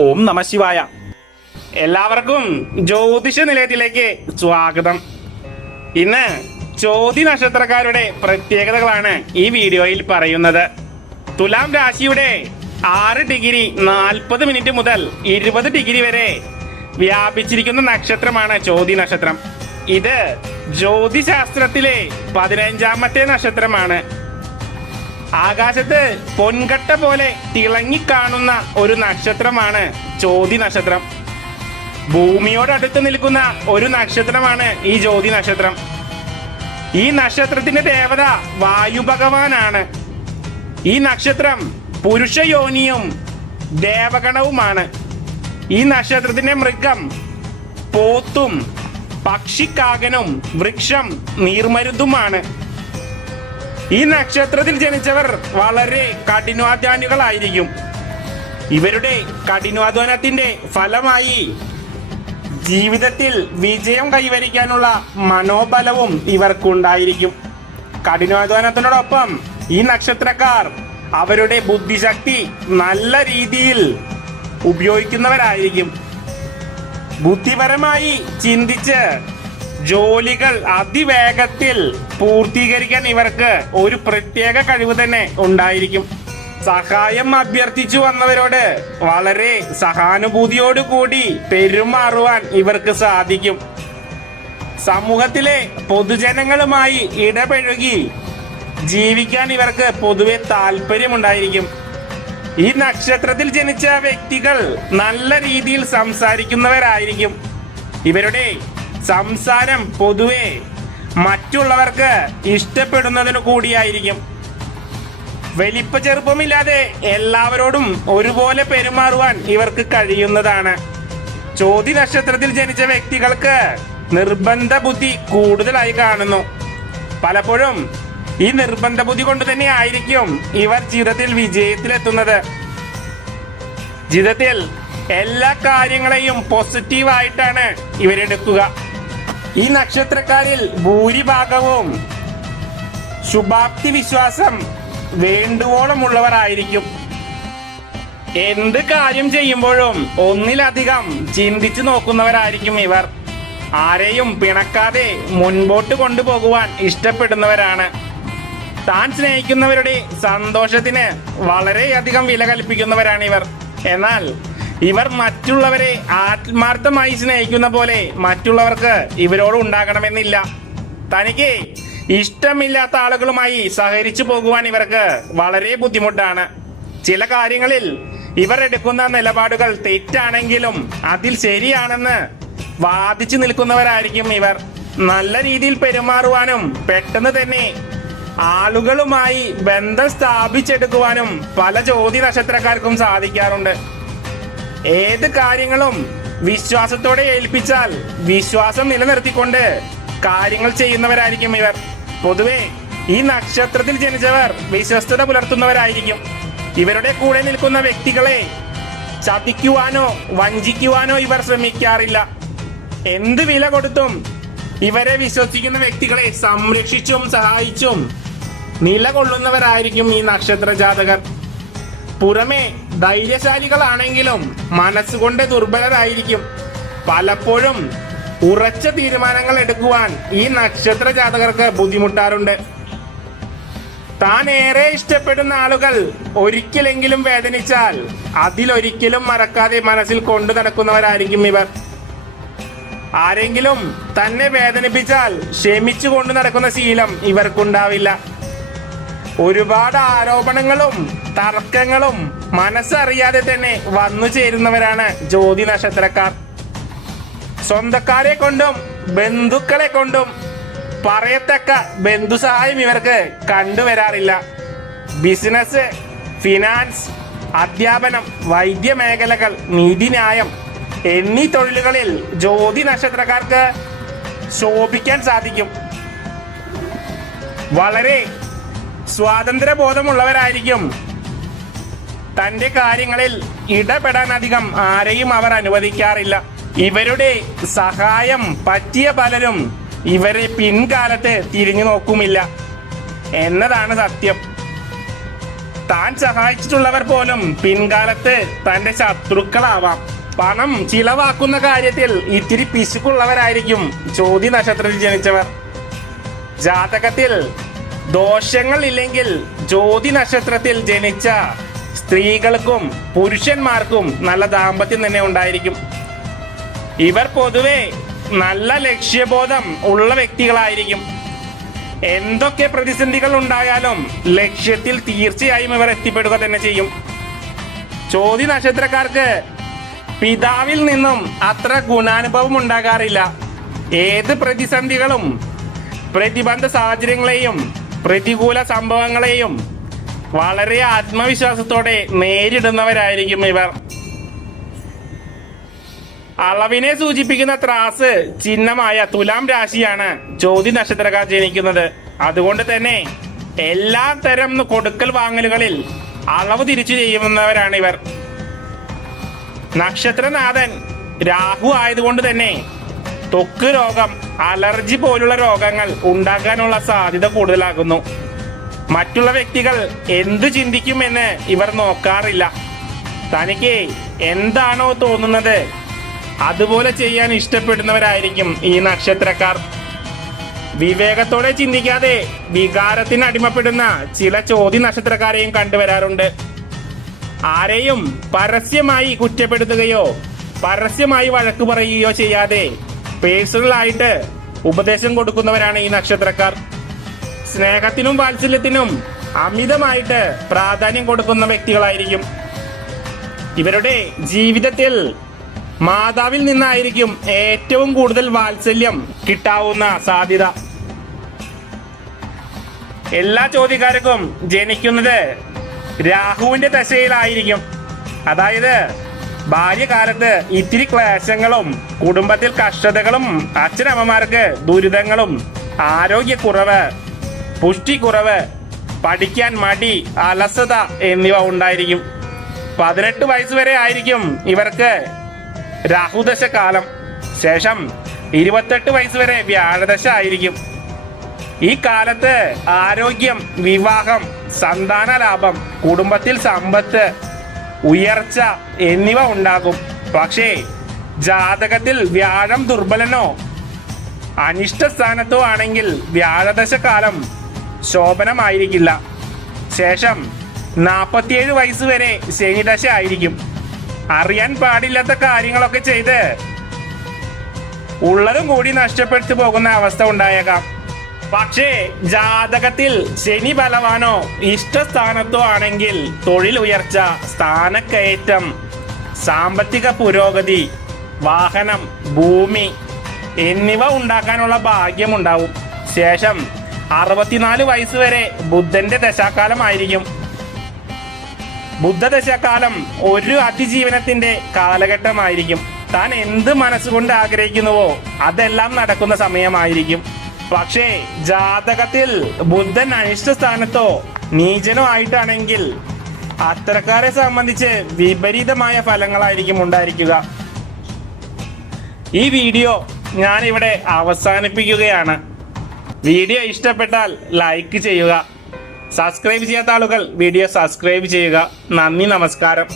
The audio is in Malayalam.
ഓം നമ ശിവായ. എല്ലാവർക്കും ജ്യോതിഷ നിലയത്തിലേക്ക് സ്വാഗതം. ഇന്ന് ചോതി നക്ഷത്രക്കാരുടെ പ്രത്യേകതകളാണ് ഈ വീഡിയോയിൽ പറയുന്നത്. തുലാം രാശിയുടെ ആറ് ഡിഗ്രി നാൽപ്പത് മിനിറ്റ് മുതൽ ഇരുപത് ഡിഗ്രി വരെ വ്യാപിച്ചിരിക്കുന്ന നക്ഷത്രമാണ് ചോതി നക്ഷത്രം. ഇത് ജ്യോതിശാസ്ത്രത്തിലെ പതിനഞ്ചാമത്തെ നക്ഷത്രമാണ്. ആകാശത്ത് പൊൻകട്ട പോലെ തിളങ്ങിക്കാണുന്ന ഒരു നക്ഷത്രമാണ് ചോതി നക്ഷത്രം. ഭൂമിയോടടുത്ത് നിൽക്കുന്ന ഒരു നക്ഷത്രമാണ് ഈ ജ്യോതി നക്ഷത്രം. ഈ നക്ഷത്രത്തിന്റെ ദേവത വായു ഭഗവാനാണ്. ഈ നക്ഷത്രം പുരുഷ പുരുഷയോനിയും ദേവഗണവുമാണ്. ഈ നക്ഷത്രത്തിന്റെ മൃഗം പോത്തും പക്ഷിക്കാകനും വൃക്ഷം നീർമരുതുമാണ്. ഈ നക്ഷത്രത്തിൽ ജനിച്ചവർ വളരെ കഠിനാധ്വാനികളായിരിക്കും. ഇവരുടെ കഠിനാധ്വാനത്തിന്റെ ഫലമായി ജീവിതത്തിൽ വിജയം കൈവരിക്കാനുള്ള മനോബലവും ഇവർക്കുണ്ടായിരിക്കും. കഠിനാധ്വാനത്തിനോടൊപ്പം ഈ നക്ഷത്രക്കാർ അവരുടെ ബുദ്ധിശക്തി നല്ല രീതിയിൽ ഉപയോഗിക്കുന്നവരായിരിക്കും. ബുദ്ധിപരമായി ചിന്തിച്ച് ജോലികൾ അതിവേഗത്തിൽ പൂർത്തീകരിക്കാൻ ഇവർക്ക് ഒരു പ്രത്യേക കഴിവ് തന്നെ ഉണ്ടായിരിക്കും. സഹായം അഭ്യർത്ഥിച്ചു വന്നവരോട് വളരെ സഹാനുഭൂതിയോടുകൂടി പെരുമാറുവാൻ ഇവർക്ക് സാധിക്കും. സമൂഹത്തിലെ പൊതുജനങ്ങളുമായി ഇടപഴകി ജീവിക്കാൻ ഇവർക്ക് പൊതുവെ താല്പര്യമുണ്ടായിരിക്കും. ഈ നക്ഷത്രത്തിൽ ജനിച്ച വ്യക്തികൾ നല്ല രീതിയിൽ സംസാരിക്കുന്നവരായിരിക്കും. ഇവരുടെ സംസാരം പൊതുവെ മറ്റുള്ളവർക്ക് ഇഷ്ടപ്പെടുന്നതിനു കൂടിയായിരിക്കും. വലിപ്പ ചെറുപ്പമില്ലാതെ എല്ലാവരോടും ഒരുപോലെ പെരുമാറുവാൻ ഇവർക്ക് കഴിയുന്നതാണ്. ചോതി നക്ഷത്രത്തിൽ ജനിച്ച വ്യക്തികൾക്ക് നിർബന്ധ ബുദ്ധി കൂടുതലായി കാണുന്നു. പലപ്പോഴും ഈ നിർബന്ധ ബുദ്ധി കൊണ്ട് തന്നെ ആയിരിക്കും ഇവർ ജീവിതത്തിൽ വിജയത്തിലെത്തുന്നത്. ജീവിതത്തിൽ എല്ലാ കാര്യങ്ങളെയും പോസിറ്റീവായിട്ടാണ് ഇവരെടുക്കുക. ഈ നക്ഷത്രക്കാരിൽ ഭൂരിഭാഗവും ശുഭാപ്തി വിശ്വാസം വേണ്ടുവോളമുള്ളവരായിരിക്കും. എന്ത് കാര്യം ചെയ്യുമ്പോഴും ഒന്നിലധികം ചിന്തിച്ചു നോക്കുന്നവരായിരിക്കും ഇവർ. ആരെയും പിണക്കാതെ മുൻപോട്ട് കൊണ്ടുപോകുവാൻ ഇഷ്ടപ്പെടുന്നവരാണ്. താൻ സ്നേഹിക്കുന്നവരുടെ സന്തോഷത്തിന് വളരെയധികം വില കൽപ്പിക്കുന്നവരാണ് ഇവർ. എന്നാൽ ഇവർ മറ്റുള്ളവരെ ആത്മാർത്ഥമായി സ്നേഹിക്കുന്ന പോലെ മറ്റുള്ളവർക്ക് ഇവരോട് ഉണ്ടാകണമെന്നില്ല. തനിക്ക് ഇഷ്ടമില്ലാത്ത ആളുകളുമായി സഹകരിച്ചു പോകുവാൻ ഇവർക്ക് വളരെ ബുദ്ധിമുട്ടാണ്. ചില കാര്യങ്ങളിൽ ഇവർ എടുക്കുന്ന നിലപാടുകൾ തെറ്റാണെങ്കിലും അതിൽ ശരിയാണെന്ന് വാദിച്ചു നിൽക്കുന്നവരായിരിക്കും ഇവർ. നല്ല രീതിയിൽ പെരുമാറുവാനും പെട്ടെന്ന് തന്നെ ആളുകളുമായി ബന്ധം സ്ഥാപിച്ചെടുക്കുവാനും പല ജ്യോതി നക്ഷത്രക്കാർക്കും സാധിക്കാറുണ്ട്. ഏത് കാര്യങ്ങളും വിശ്വാസത്തോടെ ഏൽപ്പിച്ചാൽ വിശ്വാസം നിലനിർത്തിക്കൊണ്ട് കാര്യങ്ങൾ ചെയ്യുന്നവരായിരിക്കും ഇവർ. പൊതുവെ ഈ നക്ഷത്രത്തിൽ ജനിച്ചവർ വിശ്വസ്തത പുലർത്തുന്നവരായിരിക്കും. ഇവരുടെ കൂടെ നിൽക്കുന്ന വ്യക്തികളെ ചതിക്കുവാനോ വഞ്ചിക്കുവാനോ ഇവർ ശ്രമിക്കാറില്ല. എന്ത് വില കൊടുത്തും ഇവരെ വിശ്വസിക്കുന്ന വ്യക്തികളെ സംരക്ഷിച്ചും സഹായിച്ചും നിലകൊള്ളുന്നവരായിരിക്കും ഈ നക്ഷത്ര ജാതകർ. പുറമെ ധൈര്യശാലികളാണെങ്കിലും മനസ്സുകൊണ്ട് ദുർബലരായിരിക്കും. പലപ്പോഴും ഉറച്ച തീരുമാനങ്ങൾ എടുക്കുവാൻ ഈ നക്ഷത്ര ജാതകർക്ക് ബുദ്ധിമുട്ടാറുണ്ട്. താൻ ഏറെ ഇഷ്ടപ്പെടുന്ന ആളുകൾ ഒരിക്കലെങ്കിലും വേദനിച്ചാൽ അതിലൊരിക്കലും മറക്കാതെ മനസ്സിൽ കൊണ്ടു നടക്കുന്നവരായിരിക്കും ഇവർ. ആരെങ്കിലും തന്നെ വേദനിപ്പിച്ചാൽ ക്ഷമിച്ചു കൊണ്ടു നടക്കുന്ന ശീലം ഇവർക്കുണ്ടാവില്ല. ഒരുപാട് ആരോപണങ്ങളും തർക്കങ്ങളും മനസ്സറിയാതെ തന്നെ വന്നു ചേരുന്നവരാണ് ജ്യോതി നക്ഷത്രക്കാർ. സ്വന്തക്കാരെ കൊണ്ടും ബന്ധുക്കളെ കൊണ്ടും പറയത്തക്ക ബന്ധുസഹായം ഇവർക്ക് കണ്ടുവരാറില്ല. ബിസിനസ് ഫിനാൻസ് അധ്യാപനം വൈദ്യമേഖലകൾ നീതിന്യായം എന്നീ തൊഴിലുകളിൽ ജ്യോതി നക്ഷത്രക്കാർക്ക് ശോഭിക്കാൻ സാധിക്കും. വളരെ സ്വാതന്ത്ര്യബോധമുള്ളവരായിരിക്കും. തന്റെ കാര്യങ്ങളിൽ ഇടപെടാൻ അധികം ആരെയും അവർ അനുവദിക്കാറില്ല. ഇവരുടെ സഹായം പറ്റിയ പലരും ഇവരെ പിൻകാലത്ത് തിരിഞ്ഞു നോക്കുമില്ല. എന്നതാണ് സത്യം. താൻ സഹായിച്ചിട്ടുള്ളവർ പോലും പിൻകാലത്ത് തന്റെ ശത്രുക്കളാവാം. പണം ചിലവാക്കുന്ന കാര്യത്തിൽ ഇത്തിരി പിശുക്കുള്ളവരായിരിക്കും ചോദ്യ നക്ഷത്രത്തിൽ ജനിച്ചവർ. ജാതകത്തിൽ ദോഷങ്ങൾ ഇല്ലെങ്കിൽ ജ്യോതി നക്ഷത്രത്തിൽ ജനിച്ച സ്ത്രീകൾക്കും പുരുഷന്മാർക്കും നല്ല ദാമ്പത്യം തന്നെ ഉണ്ടായിരിക്കും. ഇവർ പൊതുവെ നല്ല ലക്ഷ്യബോധം ഉള്ള വ്യക്തികളായിരിക്കും. എന്തൊക്കെ പ്രതിസന്ധികൾ ഉണ്ടായാലും ലക്ഷ്യത്തിൽ തീർച്ചയായും ഇവർ എത്തിപ്പെടുക തന്നെ ചെയ്യും. ചോതി നക്ഷത്രക്കാർക്ക് പിതാവിൽ നിന്നും അത്ര ഗുണാനുഭവം ഉണ്ടാകാറില്ല. ഏത് പ്രതിസന്ധികളും പ്രതിബന്ധ സാഹചര്യങ്ങളെയും പ്രതികൂല സംഭവങ്ങളെയും വളരെ ആത്മവിശ്വാസത്തോടെ നേരിടുന്നവരായിരിക്കും ഇവർ. അളവിനെ സൂചിപ്പിക്കുന്ന ത്രാസ് ചിഹ്നമായ തുലാം രാശിയാണ് ജ്യോതി നക്ഷത്രക്കാർ ജനിക്കുന്നത്. അതുകൊണ്ട് തന്നെ എല്ലാ തരം കൊടുക്കൽ വാങ്ങലുകളിൽ അളവ് തിരിച്ചു ചെയ്യുന്നവരാണ് ഇവർ നക്ഷത്രനാഥൻ രാഹു ആയതുകൊണ്ട് തന്നെ ത്വക്ക് രോഗം അലർജി പോലുള്ള രോഗങ്ങൾ ഉണ്ടാകാനുള്ള സാധ്യത കൂടുതലാകുന്നു. മറ്റുള്ള വ്യക്തികൾ എന്തു ചിന്തിക്കുമെന്ന് ഇവർ നോക്കാറില്ല. തനിക്ക് എന്താണോ തോന്നുന്നത് അതുപോലെ ചെയ്യാൻ ഇഷ്ടപ്പെടുന്നവരായിരിക്കും ഈ നക്ഷത്രക്കാർ. വിവേകത്തോടെ ചിന്തിക്കാതെ വികാരത്തിന് അടിമപ്പെടുന്ന ചില ചോദ്യ നക്ഷത്രക്കാരെയും കണ്ടുവരാറുണ്ട്. ആരെയും പരസ്യമായി കുറ്റപ്പെടുത്തുകയോ പരസ്യമായി വഴക്ക് പറയുകയോ ചെയ്യാതെ പേഴ്സണൽ ആയിട്ട് ഉപദേശം കൊടുക്കുന്നവരാണ് ഈ നക്ഷത്രക്കാർ. സ്നേഹത്തിനും വാത്സല്യത്തിനും അമിതമായിട്ട് പ്രാധാന്യം കൊടുക്കുന്ന വ്യക്തികളായിരിക്കും. ഇവരുടെ ജീവിതത്തിൽ മാതാവിൽ നിന്നായിരിക്കും ഏറ്റവും കൂടുതൽ വാത്സല്യം കിട്ടാവുന്ന സാധ്യത. എല്ലാ ചോദ്യക്കാർക്കും ജനിക്കുന്നത് രാഹുവിന്റെ ദശയിലായിരിക്കും. അതായത് ബാല്യകാലത്ത് ഇത്തിരി ക്ലേശങ്ങളും കുടുംബത്തിൽ കഷ്ടതകളും അച്ഛനമ്മമാർക്ക് ദുരിതങ്ങളും ആരോഗ്യക്കുറവ് പുഷ്ടിക്കുറവ് പഠിക്കാൻ മടി അലസത എന്നിവ ഉണ്ടായിരിക്കും. പതിനെട്ട് വയസ്സ് വരെ ആയിരിക്കും ഇവർക്ക് രാഹുദശ കാലം ശേഷം ഇരുപത്തെട്ട് വയസ്സ് വരെ വ്യാഴദശ ആയിരിക്കും. ഈ കാലത്ത് ആരോഗ്യം വിവാഹം സന്താന ലാഭം കുടുംബത്തിൽ സമ്പത്ത് ഉയർച്ച എന്നിവ ഉണ്ടാകും. പക്ഷേ ജാതകത്തിൽ വ്യാഴം ദുർബലനോ അനിഷ്ട സ്ഥാനത്തോ ആണെങ്കിൽ വ്യാഴദശ കാലം ശോഭനമായിരിക്കില്ല. ശേഷം നാൽപ്പത്തിയേഴ് വയസ്സ് വരെ ശനിദശ ആയിരിക്കും. അറിയാൻ പാടില്ലാത്ത കാര്യങ്ങളൊക്കെ ചെയ്ത് ഉള്ളതും കൂടി നഷ്ടപ്പെട്ടു പോകുന്ന അവസ്ഥ ഉണ്ടായേക്കാം. പക്ഷേ ജാതകത്തിൽ ശനി ബലവാനോ ഇഷ്ടസ്ഥാനത്തോ ആണെങ്കിൽ തൊഴിൽ ഉയർച്ച സ്ഥാനക്കയറ്റം സാമ്പത്തിക പുരോഗതി വാഹനം ഭൂമി എന്നിവ ഉണ്ടാക്കാനുള്ള ഭാഗ്യമുണ്ടാവും. ശേഷം അറുപത്തിനാല് വയസ്സ് വരെ ബുദ്ധന്റെ ദശാകാലമായിരിക്കും. ബുദ്ധദശാകാലം ഒരു അതിജീവനത്തിന്റെ കാലഘട്ടമായിരിക്കും. താൻ എന്ത് മനസ്സുകൊണ്ട് ആഗ്രഹിക്കുന്നുവോ അതെല്ലാം നടക്കുന്ന സമയമായിരിക്കും. പക്ഷേ ജാതകത്തിൽ ബുദ്ധൻ അനിഷ്ട സ്ഥാനത്തോ നീചനോ ആയിട്ടാണെങ്കിൽ അത്തരക്കാരെ സംബന്ധിച്ച് വിപരീതമായ ഫലങ്ങളായിരിക്കും ഉണ്ടായിരിക്കുക. ഈ വീഡിയോ ഞാൻ ഇവിടെ അവസാനിപ്പിക്കുകയാണ്. വീഡിയോ ഇഷ്ടപ്പെട്ടാൽ ലൈക്ക് ചെയ്യുക. സബ്സ്ക്രൈബ് ചെയ്യാത്ത ആളുകൾ വീഡിയോ സബ്സ്ക്രൈബ് ചെയ്യുക. നന്ദി നമസ്കാരം.